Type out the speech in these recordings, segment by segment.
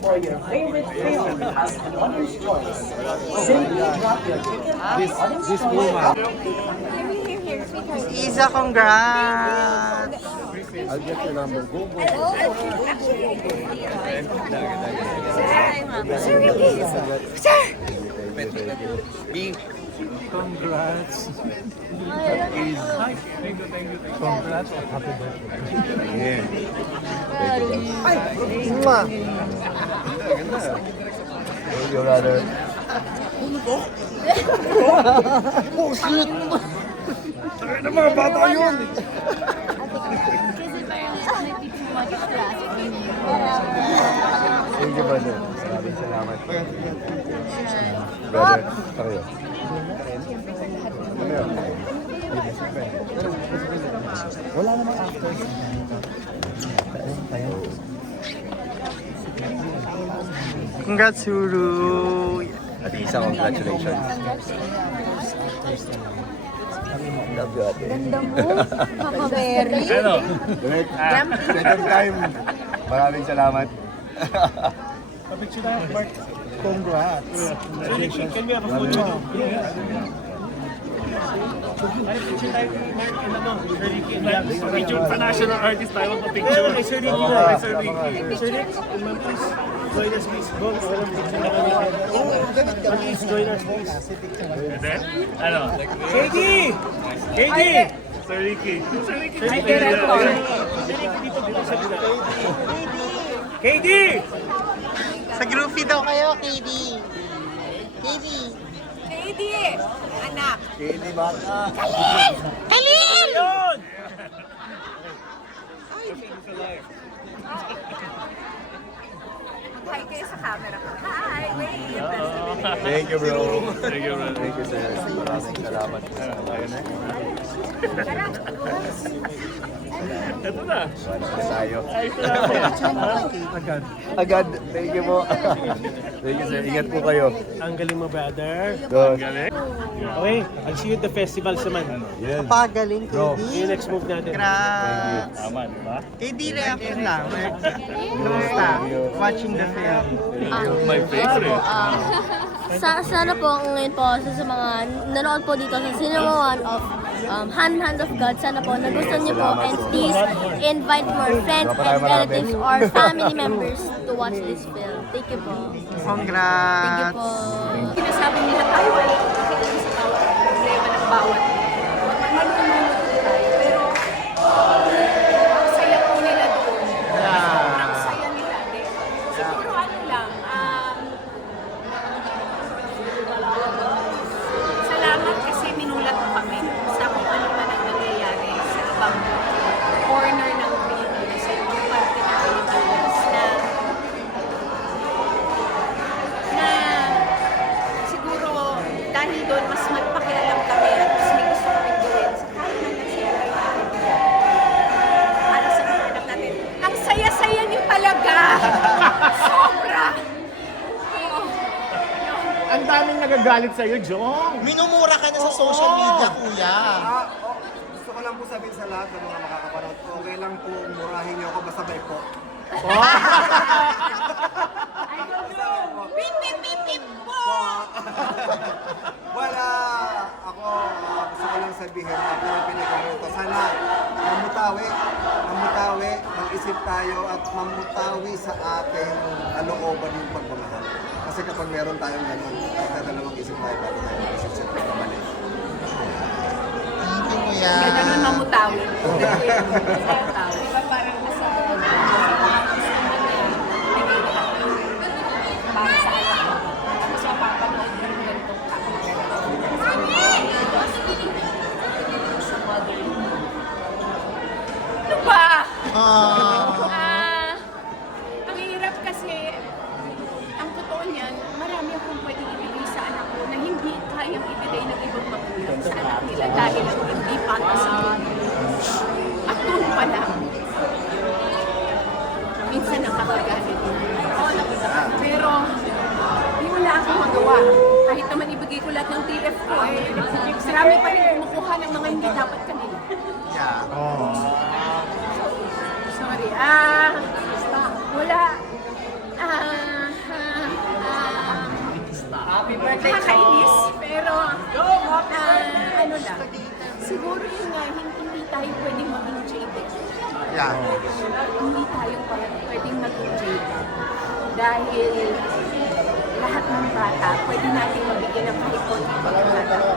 for your favorite film as the audience choice. Simply drop your ticket at the audience choice. Isa, congrats! I'll get your number. Go, go. Congrats! Congrats at happy birthday. Ay! Mwah! Thank you, brother. Oh, shit! Tayo na mga bata yun! Thank you, brother. Maraming salamat. Brother, tayo. Wala namang after. Congrats, Suru! At isa, congratulations. Love you, ate. Ganda mo, Papa Berry. Direk, second time. Maraming salamat. Picture tayo, Mark. Congrats! Can we have a photo? Picture pa national artist tayo magpa-picture. Kay Sir Ricky. Kay Sir Ricky. Sir Ricky, ma'am please. Join us please. Go. Please join us please. Ano? KD! KD! Sir Ricky. Sir Ricky. Sir Ricky dito sa bila. KD! Sa groupie daw kayo, KD. KD. KD, anak. Kini bata. Kalin! Yun! Mag-hi kayo sa camera. Hi, wait. Thank you, bro. Thank you, brother. Thank you, sir. Maraming salamat. Ito na. Wala na tayo. Ayos na. Agad. Agad. Thank you po. Thank you, sir. Ingat po kayo. Ang galing mo, brother. Go. Galing. Okay, I'll see you at the festival naman. Yes. Pagaling, Bro. KD. Yung next move natin. Congrats! Tama, di ba? KD, reaction lang. Kamusta? Watching the film. My favorite. Sana po ngayon po sa mga nanood po dito sa Cinema One of Hand of God, sana po nagustuhan niyo po, and please invite more friends and relatives or family members to watch this film. Thank you po. Thank you Congrats! po. Sinasabi nila tayo ay nakikinig sa bawat problema ng bawat malulunod po tayo. Pero ang saya po nila doon. Ang saya nila din. Siguro ano lang, salamat kasi minulat mo kami sa kung ano man ang nangyayari sa ibang corner ng Pilipinas, sa ibang parte ng Pilipinas na siguro dahil doon mas magpakialam kami at mas may gusto kami gawin sa kahit man lang sila para sa mga anak natin. Ang saya-saya niyo talaga! Sobra! Oo. Ang daming nagagalit sa'yo, Jong. Minumura ka na sa social media, kuya. Gusto ko lang po sabihin sa lahat ng mga makakapanood ko, okay lang po murahin niyo ako basta may po. Pip, pip, pip, pip po! Wala! Ako, gusto ko lang sabihin after ang pelikula ito, sana mamutawi, mag-isip tayo at mamutawi sa ating kalooban yung pagmamahal. Kasi kapag meron tayong ganun, nagdadalawang isip tayo bago tayo mag-isip sa pagmamali. Thank you, kuya. Ganun nun mamutawi. Mamutawi. Diba parang nasa para sa anak mo. Tapos mapapanood mo yung ganitong sa mother mo. Ano ba? Ang hirap kasi, ang totoo niyan, marami akong pwedeng ibigay sa anak ko na hindi kayang ibigay ng ibang magulang sa anak nila dahil ang hindi patas ang at doon pa lang. Minsan nakakagalit. Pero, hindi wala akong magawa. Kahit naman ibigay ko lahat ng TF ko, marami pa rin kumukuha ng mga hindi dapat kanila. Yeah. Sorry. Wala. nakakainis, pero ano lang, siguro yun nga, hindi tayo pwedeng maging jaded. Yeah. Hindi tayo pwedeng maging jaded. Dahil lahat ng bata, pwede natin mabigyan ng kahit konti pagkakataon.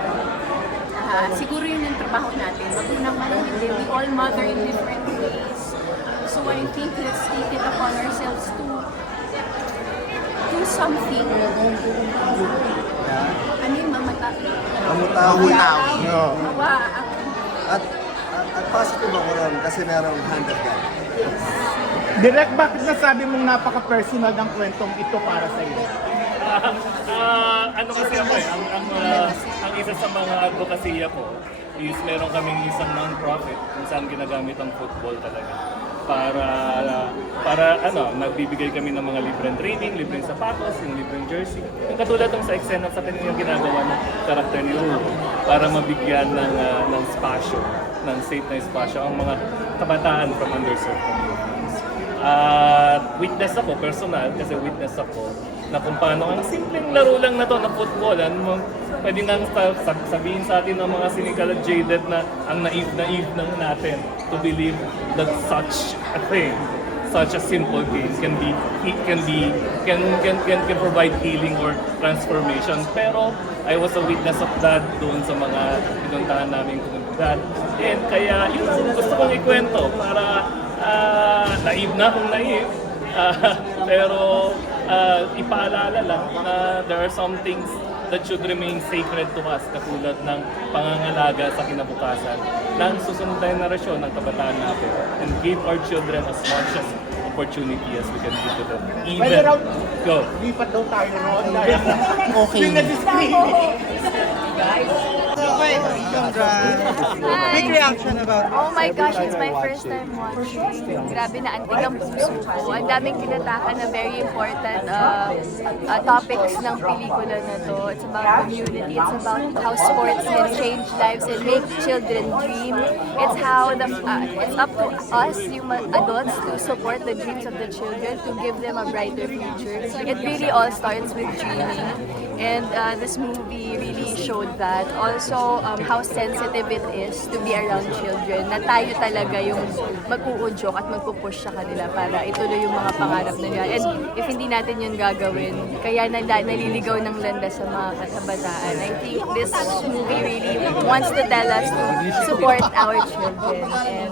Siguro yun yung trabaho natin. Magunang din, we all mother in different ways. So I think let's take it upon ourselves to do something. Ano yung mamatawi? Mamutawi. At At positive ako ron kasi merong hand of God. Direk, bakit nasabi mong napaka-personal ng kwentong ito para sa iyo? Ano kasi ako eh, ang isa sa mga advokasya ko is meron kaming isang non-profit kung saan ginagamit ang football talaga. Para nagbibigay kami ng mga libreng training, libreng sapatos, yung libreng jersey. Yung katulad ng sa eksena sa kanya yung ginagawa ng karakter ni Ruru para mabigyan ng spasyo, ng safe na espasyo ang mga kabataan from underserved communities. Witness ako, personal, kasi witness ako na kung paano ang simpleng laro lang na to na football, pwede nang sabihin sa atin ng mga cynical at jaded na ang naive ng natin to believe that such a thing, such a simple game can provide healing or transformation. Pero I was a witness of that doon sa mga pinuntahan naming komunidad. And kaya yun ang gusto kong ikwento para naive na kung naive. Pero ipaalala lang na there are some things that should remain sacred to us, katulad ng pangangalaga sa kinabukasan ng susunod na henerasyon ng kabataan natin, and give our children as much as opportunity as we can give to them. Pwede raw, Go. lipat daw tayo noon dahil Okay. yung na-discriminate. Okay, congrats. Big reaction about Oh my gosh, it's my first time watching. Grabe na antig ang puso ko. Ang daming tinatakan na very important topics ng pelikula na to. It's about community, it's about how sports can change lives and make children dream. It's how it's up to us, human adults, to support the dreams of the children, to give them a brighter future. It really all starts with dreaming. And this movie really showed that. Also, how sensitive it is to be around children. Na tayo talaga yung mag-uudyok at magpupush sa kanila para ituloy yung mga pangarap nila. And if hindi natin yun gagawin, kaya naliligaw ng landas sa mga kabataan. I think this movie really wants to tell us to support our children. And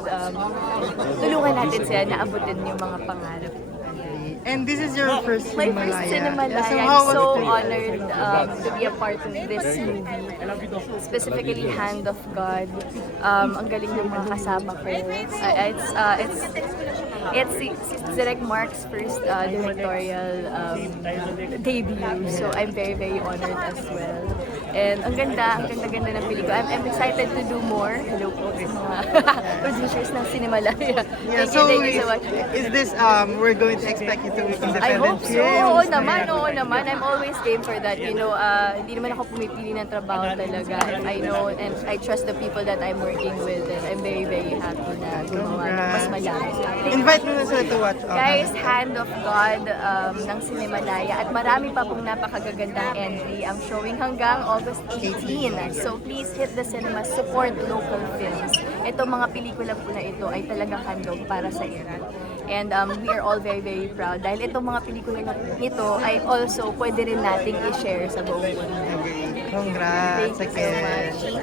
tulungan natin sila na abutin yung mga pangarap. And this is your first My first Cinemalaya. Cinemalaya. how I'm was so it? honored to be a part of this movie. Specifically, Hand of God. Ang galing ng mga kasama ko. It's Direk Mark's first directorial debut. So I'm very, very honored as well. And ang ganda ng pelikula. I'm excited to do more. Hello po sa mga producers ng Cinemalaya. Yeah, Thank so you so much. is this, we're going to expect you to make independent I hope so. films? Oo naman. I'm always game for that. You know, hindi naman ako pumipili ng trabaho talaga. I know and I trust the people that I'm working with, and I'm very, very happy na gumawa ng mas malaki. Invite mo na sila to watch. Guys, Hand of God ng Cinemalaya, at marami pa pong napakagagandang entry ang showing hanggang August 18. So please hit the cinema, support local films. Itong mga pelikula po na ito ay talagang handog para sa Iran. And we are all very, very proud dahil itong mga pelikula na ito ay also pwede rin nating i-share sa buong mundo. Congrats Thank you so again. much.